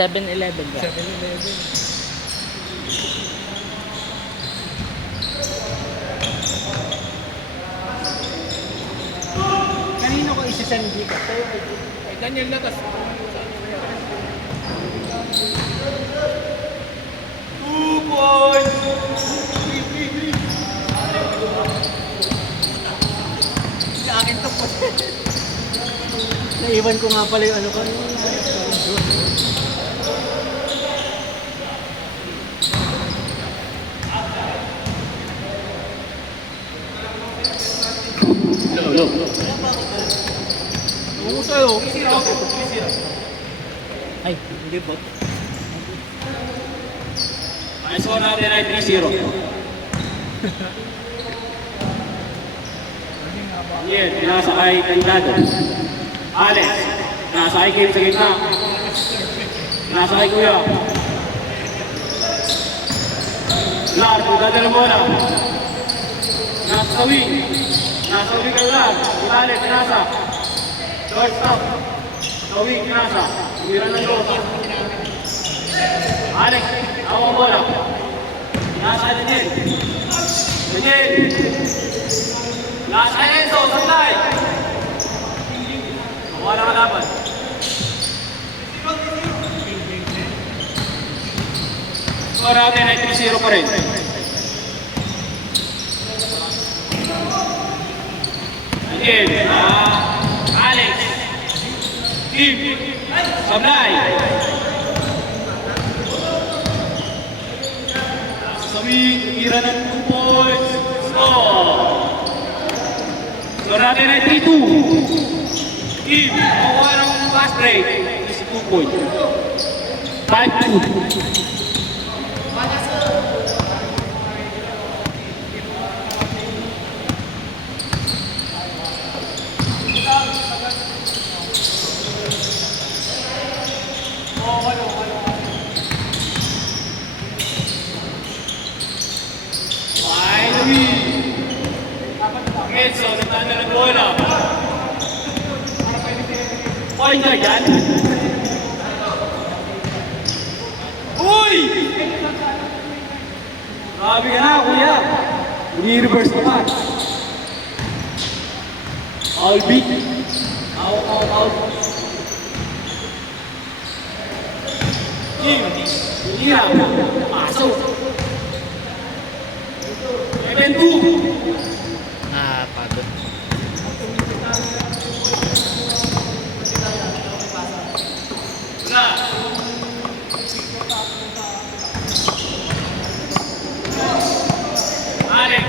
7-Eleven ba? 7-Eleven. Kanino ko isi-send dito? Sa'yo kay Daniel Latas. 2 points! Sa akin to po. Naiwan ko nga pala yung ano ko. Hello. Oo sa'yo. Ay, Hindi ba? Ang score natin ay 3-0. Yan, nasa kay Candado. Alex, nasa kay Kim sa gitna. Nasa kay Kuya. Lar, dadala mo na. Nasa sa wing. Nasa wing ka Lar. Alex, nasa. Short stop. Sa wing, nasa. Umira ng loob. Alex, ako ang bola. Nasa Daniel. Daniel. Nasa Enzo, supply. Wala ka laban. Score natin ay 3-0 pa rin. Daniel. Alex. Kim. Supply. Sabi, tira ng 2 points. Score natin ay 3-2. Kim, makuha ng fast break. Is 2 points. 5-2. Enzo, natanda ng bola. Point ka dyan. Uy! Grabe ka na, kuya. Ini-reverse ka pa. Foul beat. Out. Jim, tira. Pasok. 7-2. pagod. Alex.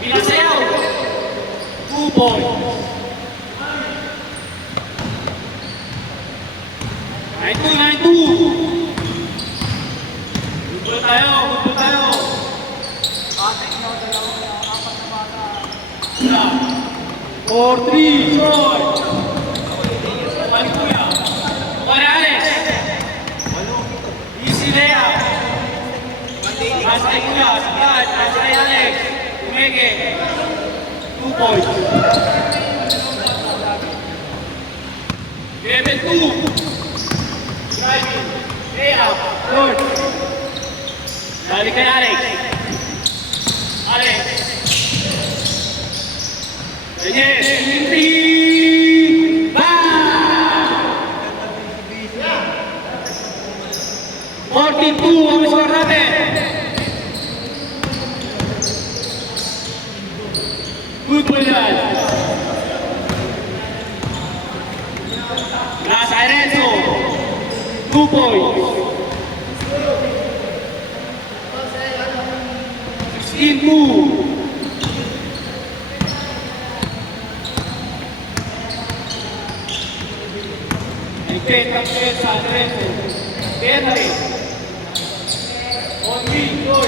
Binasayaw. 2 points. 9-2. Gulpo tayo. 4-3, short. Balik kuya. Balik Alex. Easy layup. Masay kuya. Sagat. Masay Alex. Umeke. 2 points. 11-2. Driving. Layup. Short. Balik kay Alex. Alex. Yes, hindi! Bang! 42 ang score natin. Good ball yan. Nasa Renzo. 2 points. 16-2. Sa Renzo. Henry. On me, goal.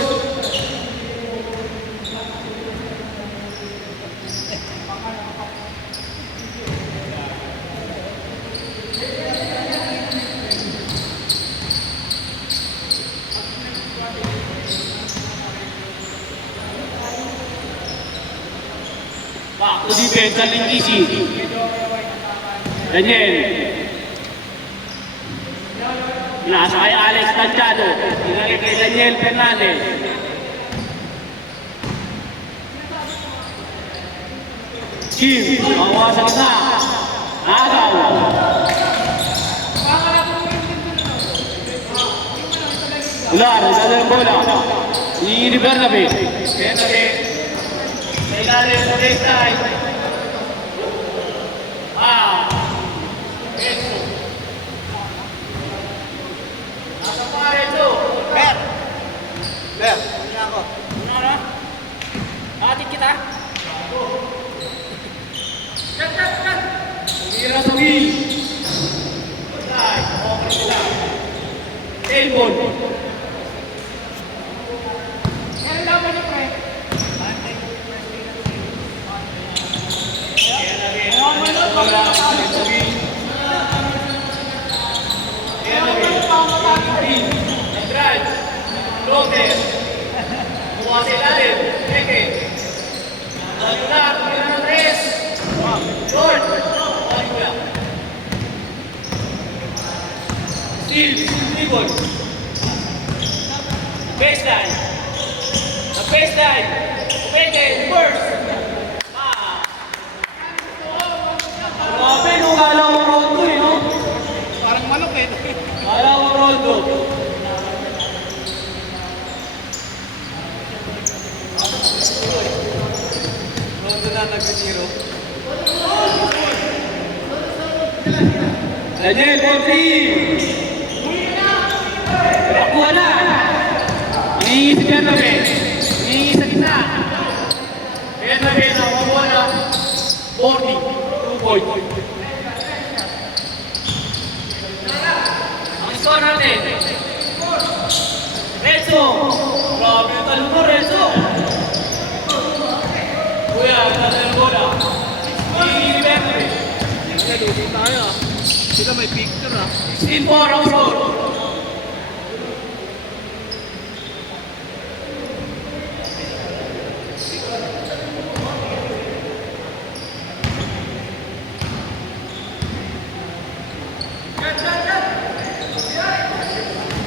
Back to defense, Alingisi. Daniel. Nasa kay Alex Tanchado. Pinalik kay Daniel Fernandez. Kim, makuha sa kita. Agaw. Ular, isa ng bola. Ni Bernabe. Bernabe. Sa ilalim sa baseline. Enzo. Nasa pa, Enzo. Ber! Ber, hindi na ako. Una na? Bakit kita? Tumira sa wheel. Baseline. Okay sila. Tailbone. Yan lang mo pre. Baseline. The baseline. Pwede, first. Grabe, no? Kala ko rondo eh, no? Parang manok eh. Kala ko rondo. Rondo na nag-zero. Daniel, 40. Nakuha na. Nangingi si Bernabe. Nangingi sa gitna. Bernabe na makuha na. 40. 2 point. Ang score natin. Renzo. Grabe yung talong mo, Renzo. Kuya, ang bola. Nangingi si Bernabe. Naluto tayo ah. Sila may picture ah. 16-4 ang score.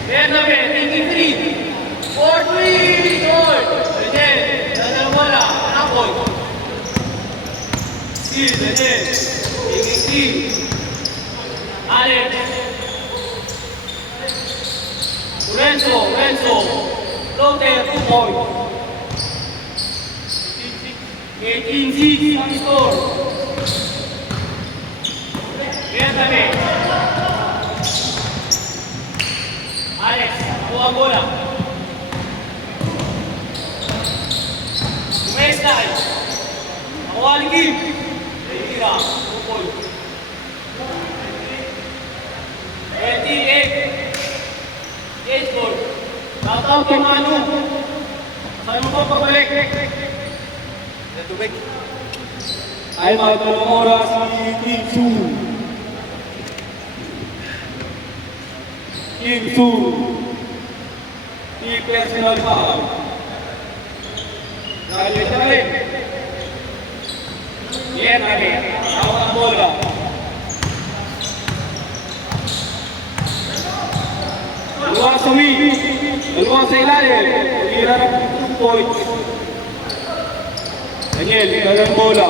Bernabe, thinking 3. 4-3, short. Daniel, dadal bola, napol. Skill, Daniel. Thinking 3. Alex. Renzo. Lote, 2 point. 18-6 ang score. Bernabe. Alex, buang bola. Baseline. Awal game. Tira, 2 point. 28. 8 goal. Shoutout kay Manu. Saan mo po pabalik? Tubig. Ay mga dalawang oras ni Kim Su. Personal foul. Galit na rin. Yan na rin. Hawak ang bola. Dalawa sa wing. Dalawa sa ilalim. Tira ng 2 points. Daniel, dalang bola.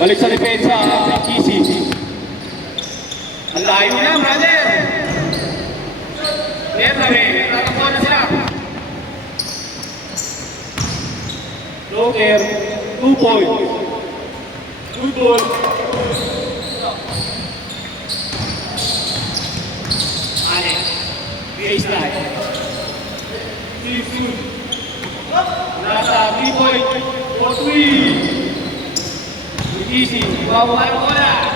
Balik sa depensa. Kisi. Ang layo na, brother. Bernabe, tatakbo na sila. Loker, 2 points. Good ball. Alex, baseline. Seafood. Nasa 3 points. 4-3. Easy. Bawa ang bola.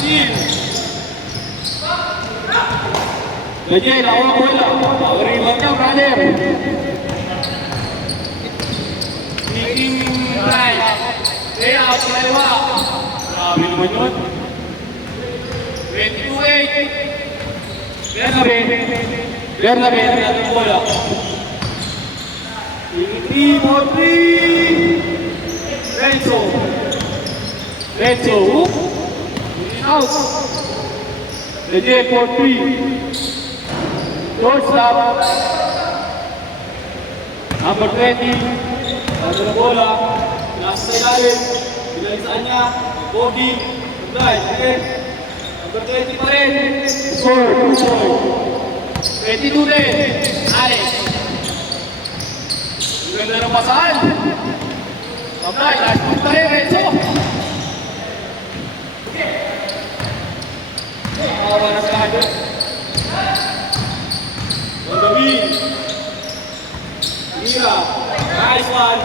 Steal. Daniel, awak bola. Rebound niya, brother. Sneaking right. Lay out, kaliwa. Grabe naman yun. 22-8. Bernabe, ang bola. 3-4-3. Renzo. Out. Legit for 3. Shortstop. Number 20. Bago ng bola. Nasa sa ilalim. Binalisaan niya. Body. Drive. Again. Number 20 pa rin. Score. 22 din. Alex. Ganda ng pasaan. Sabay. Last point pa rin. Renzo. Awa na sa akin. Magabi. Mira. Nice one.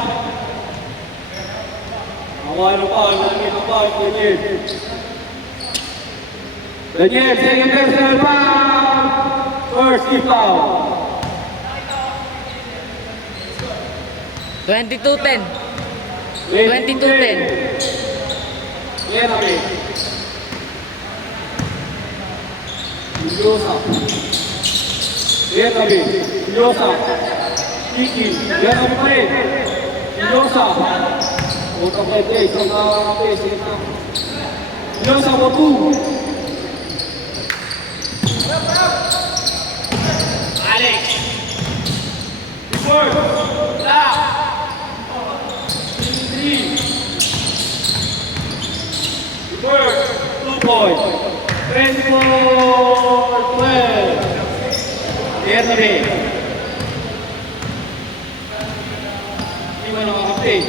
Awa na pa. Nangit na pa. Daniel, second personal foul. First key foul. 22-10. 22-10. Yan kami. Yosa. Yan kami. Yosa. Kiki. Yan kami pa rin. Yosa. Utang pwede. Isang pwede. Yosa mo 2. Alex. Before. Black. 3. Before. 2 points. 24-12. Yes, okay. Hindi mo nakakapit.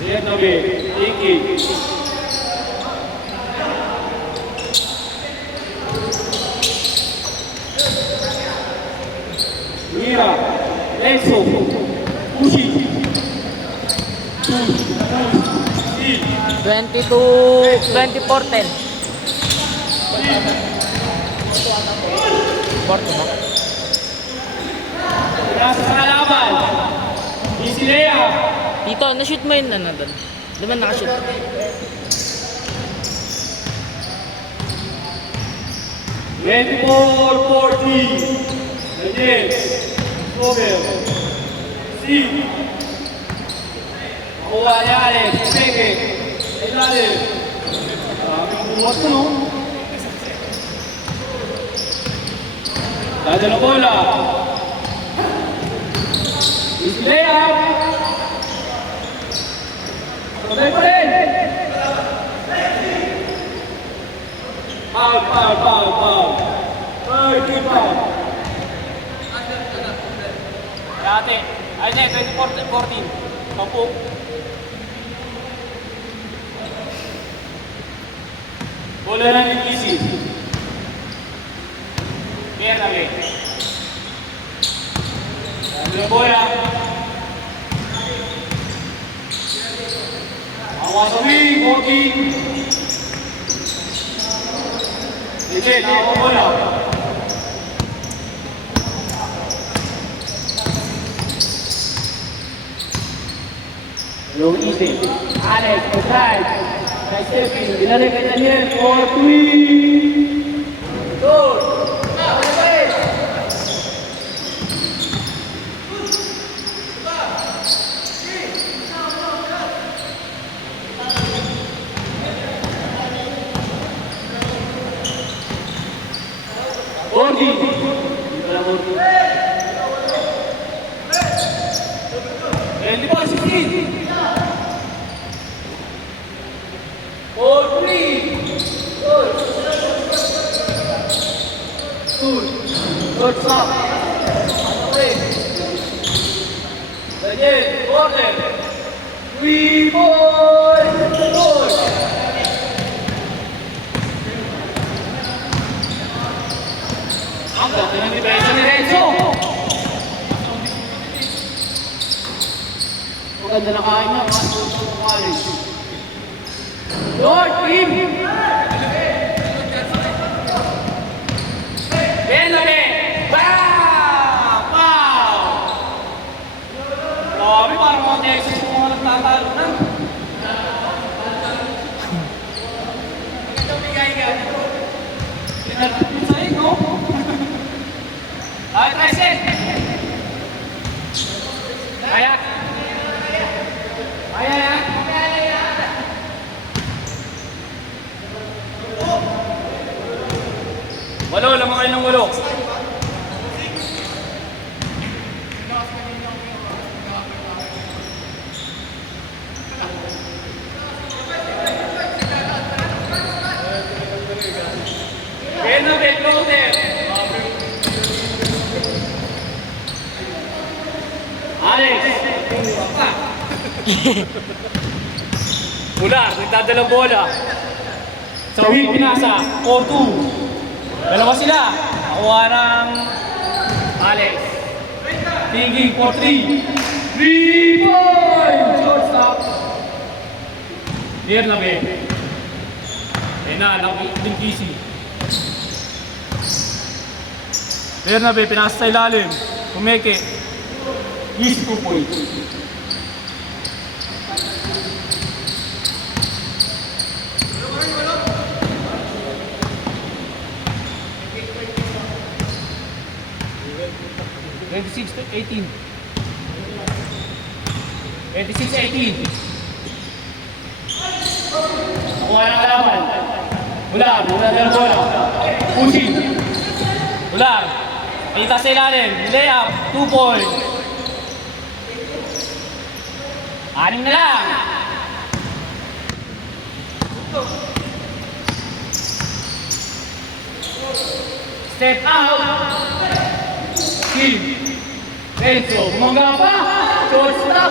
Yes, okay. Tiki. Mira. Enzo. Uchi. 24-10. 40 mo? Nasa sa kalaban. Isilea. Dito, na-shoot mo yun ano doon. Di ba nakashoot? Twenty-four, 40. Daniel. Robert. C. Nakuha niya Alex. Peke. Ilalim. Maraming buwas ko, no? Dada na bola. Isilea. Sabay pa rin. Foul. Third key foul. Dati. Ay, hindi. 2014. Kampu. Bola na ng easy. Kaya lagi. Dami na bola. Awasabi, Bogi. Sige, nakawa bola. Yung easy. Alex, outside. Kay Stephen, binalik kay Daniel for 3. Good. Borgi. Hindi po, 16. 4-3. Good stop. Daniel, corner. 3 points. Good. Ang ganda ng depensa ni Renzo. Maganda na kain niya. Lord, team! Benjamin! Bam! Wow! Grabe, parang mga Texas yung mga nagtatalo na. Ito, bigay ka. Pinagpapin sa'yo, no? Ay, Tyson! Kaya! Kaya yan! Walo, lamang kayo ng walo. Bernabe, floater. Alex. Mula, nagdadalang bola. Sa wing, pinasa. 4-2. Dalawa sila. Nakuha ng Alex. Tinging 4-3. 3 points! Shortstop. Bernabe. Ayun na, nakikita Kisi. Bernabe, pinasa sa ilalim. Kumeke. Easy 2 points. (26 to 18). 26-18. Nakuha ng kalaban. Ular, mula ng bola. Pushing. Ular. Kita sa ilalim. Layup. 2 points. 6 na lang. Step out. Kill. Renzo. Bumangga pa. Shortstop.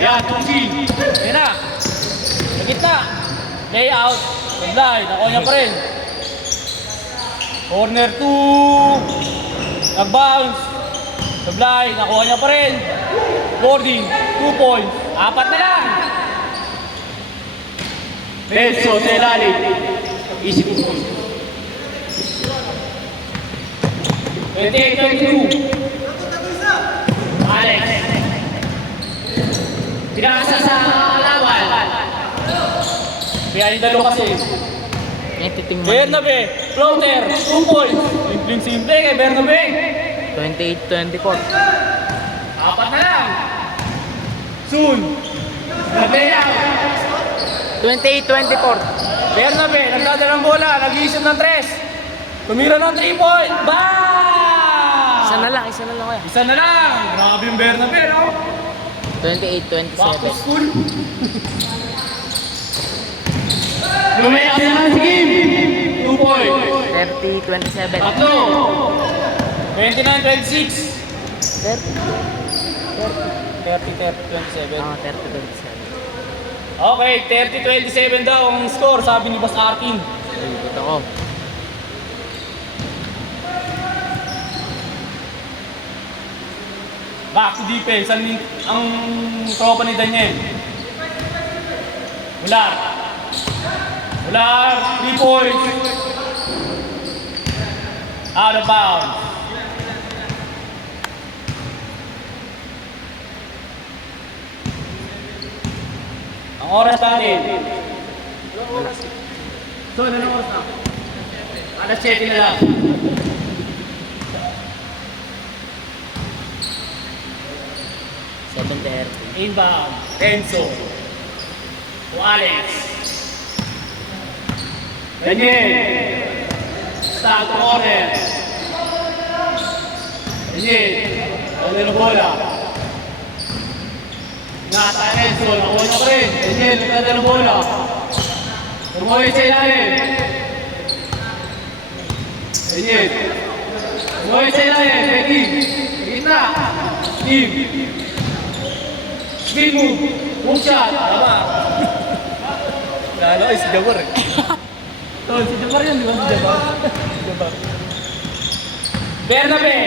Ayan, pushing. Ayan na. Sa gitna. Layout. Sablay. Nakuha niya pa rin. Corner 2. Nag-bounce. Sablay. Nakuha niya pa rin. Boarding. 2 points. 4 na lang. Renzo sa ilalim. Easy 2 points. 28-22. Alex. Pinakasa sa kalaban. Kaya yung dalo kasi. Bernabe, floater, 2 points. Simple kay Bernabe. 28-24. 4 na lang. Soon. Nag-layout. 28-24. Bernabe, nagdadalang bola, nag-iisip ng 3. Tumira ng 3 point. Bang! Isa na lang kaya. Isa na lang. Grabe yung Bernabe, no? 28-27. Back to school. Lumayas naman si Kim. 2 points. 30-27. Tatlo. 29-26. 30-27. Ah, 30-27. Okay, 30-27 daw ang score, sabi ni Boss Arkin. Dito ko. Back to defense, ang tropa ni Daniel. Ular. Ular, 3 points. Out of bounds. Ang oras natin. So, ano oras na? Alas 7 na lang. Inbound, Enzo. O Alex. Daniel. Start corner. Daniel. Ano yung bola? Nasa Enzo. Nakuha na ko rin. Daniel. Nagkada ng bola. Tumuhay sa ilalim. Daniel. Tumuhay sa ilalim. Pwede. Gitna. Team. Speed move. Hook shot. Tama. Lalo ay si Jawar eh. Si Jawar yun, di ba si Jawar? Jawar. Bernabe.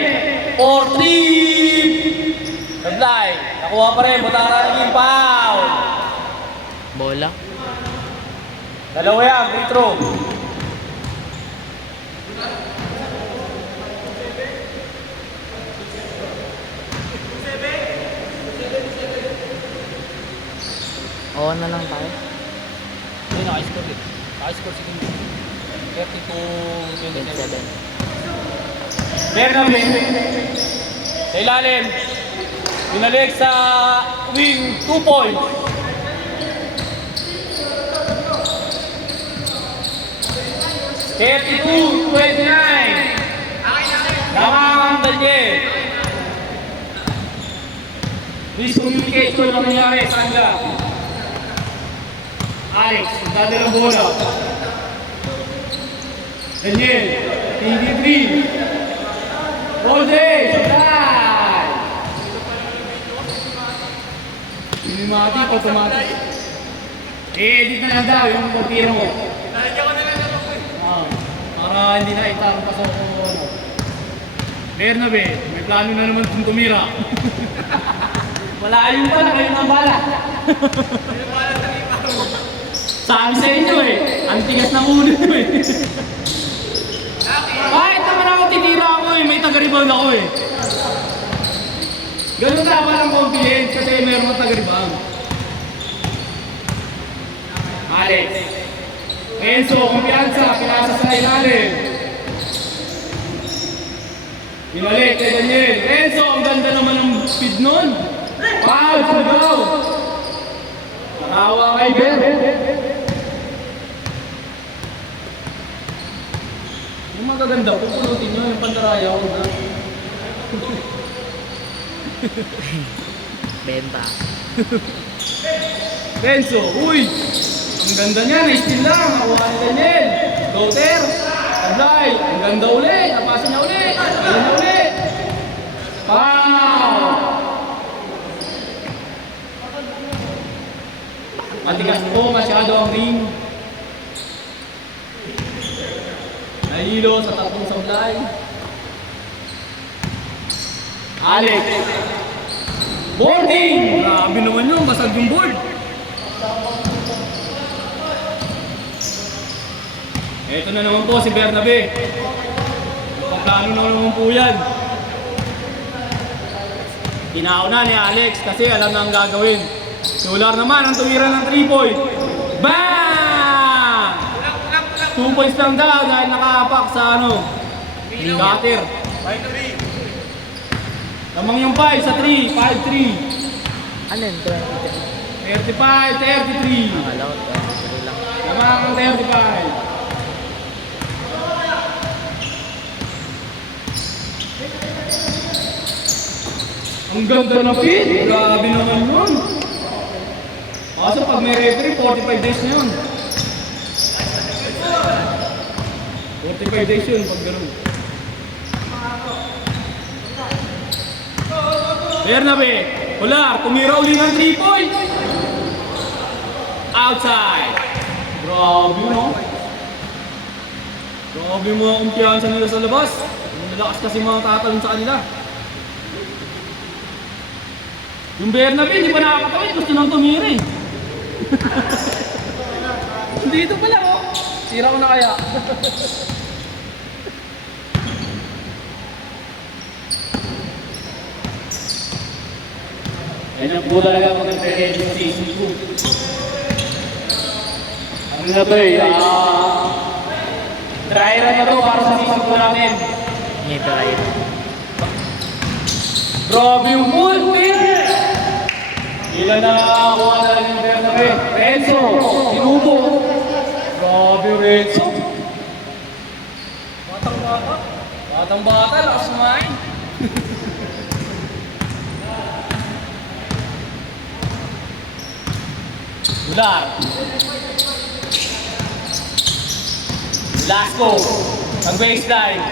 4-3. Sablay. Nakuha pa rin. Butang naging foul. Bola. Dalawa yan. Free throw. Oo na lang tayo. Hindi, naka-score eh. Naka-score si Kim. 32-27. 27. Bernabe. Sa ilalim. Binalik sa wing. 2 points. 32-29. Lamang Daniel. Miscommunication ang nangyari sa kanila. Alex, dati ng bola. Daniel, 23. Golden, supply. Minimati, patumati. I-edit na lang daw yung pagtira mo. Para hindi na itarong pa sa ano. Bernabe, may plano na naman kung tumira. Wala yung bala, kayo ng bala. Sabi sa inyo eh, ang tigas ng ulo ko eh. Kahit naman ako titira ako eh, may taga-rebound ako eh. Ganun dapat ang confidence kasi meron ng taga-rebound. Alex. Enzo, kumpiyansa, pinasa sa ilalim. Binalik kay Daniel. Enzo, ang ganda naman ng speed nun. Foul, sugaw. Nakawa kay Ben. Yung magaganda, pupulutin nyo yung pandaraya ko na. Benta. Enzo, uy! Ang ganda niya, na-steal lang. Nakuha ni Daniel. Daughter. Tablay. Ang ganda ulit. Napasin niya ulit. Ayun na ulit. Wow! Matigas po masyado ang ring. Nahilo sa tatlong sablay. Alex. Boarding! Grabe naman yun. Basag yung board. Ito na naman po si Bernabe. Pagkano na naman po yan. Tinauna ni Alex kasi alam na ang gagawin. Si Ular naman ang tuwiran ng 3-point. Bang! 2 points lang daw dahil nakapak sa ano. Cutter. Lamang yung 5 sa 3. 5-3. Ano yun? 35-33. Akala ko, 23 lang. Lamang ang 35. Ang ganda na pin! Grabe naman yun! Kaso pag may referee, 45 days na yun. 45 days yun pag gano'n. Bernabe, Ular, tumira uli ng 3 points! Outside! Grabe no? Grabe mga kumpiyansa nila sa labas. Nalakas kasi mga tatalon sa kanila. Yung Bernabe, hindi pa nakakatawid. Gusto nang tumira eh. Dito pala oh. Sira ko na kaya. Yan ang po talaga mag-ready sa season 2. Ano na to eh, try run na to para sa season 2 natin. Hindi pa kayo. Grabe yung multi! Ilan na nakakuha na lang yung Bernabe? Renzo, sinubo. Grabe Renzo. Batang-bata. Batang-bata, lakas kumain. Ular. Lasco. Ang baseline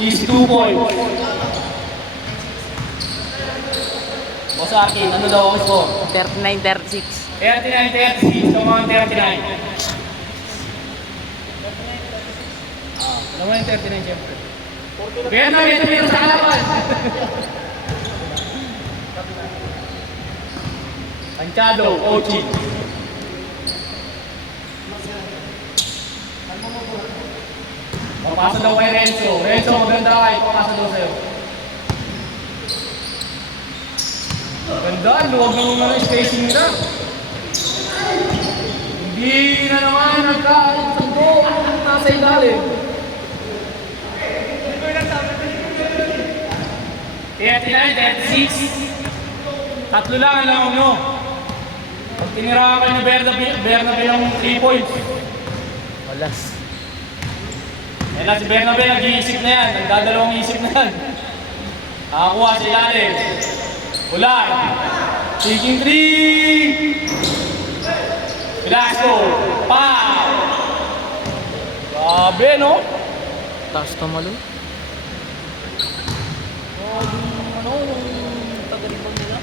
is 2 points. Boss Arkin, ano daw ang score? 39-36. 39-36, mga 39. Alam mo yung 39 siyempre. Kaya na, ito meron sa kalaban. Panchado, Ochi. Papasa daw kay Renzo. Renzo, maganda kayo. Papasa daw sa'yo. Maganda, luwag ng mga spacing nila. Hindi na naman nagkakasando ang nasa ilalim. 39-36. Tatlo lang ang lang nyo. Pag tinira ka ni Bernabe ng 3 points. Walas. Yan na si Bernabe, nag-iisip na yan. Nagdadalawang isip na yan. Nakakuha sa ilalim. Ulan. Taking 3. Velasco. Pow! Grabe, no? Taas tamalo. Ano, yung tagalibang nila?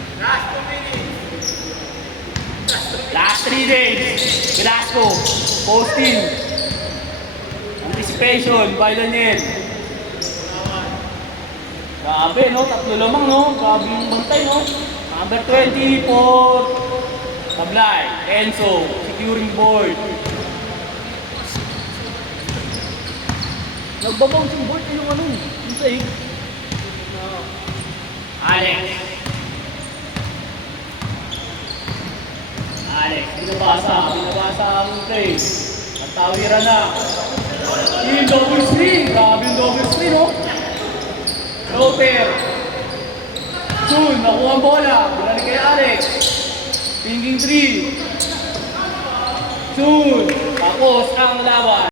Last 3 days. Velasco. Posting. Anticipation by Daniel. Grabe, no? Tatlo lamang, no? Grabe yung bantay, no? Number 20 for Tablay. Enzo. Securing board. Nagbabounce yung board yung ano, yung sahig. Alex. Alex, binabasa ang play. At tawiran na. Yung double screen. Grabe yung double screen, no? Loper. Soon, nakuha ang bola. Binalik kay Alex. Thinking 3. Soon. Tapos ang laban.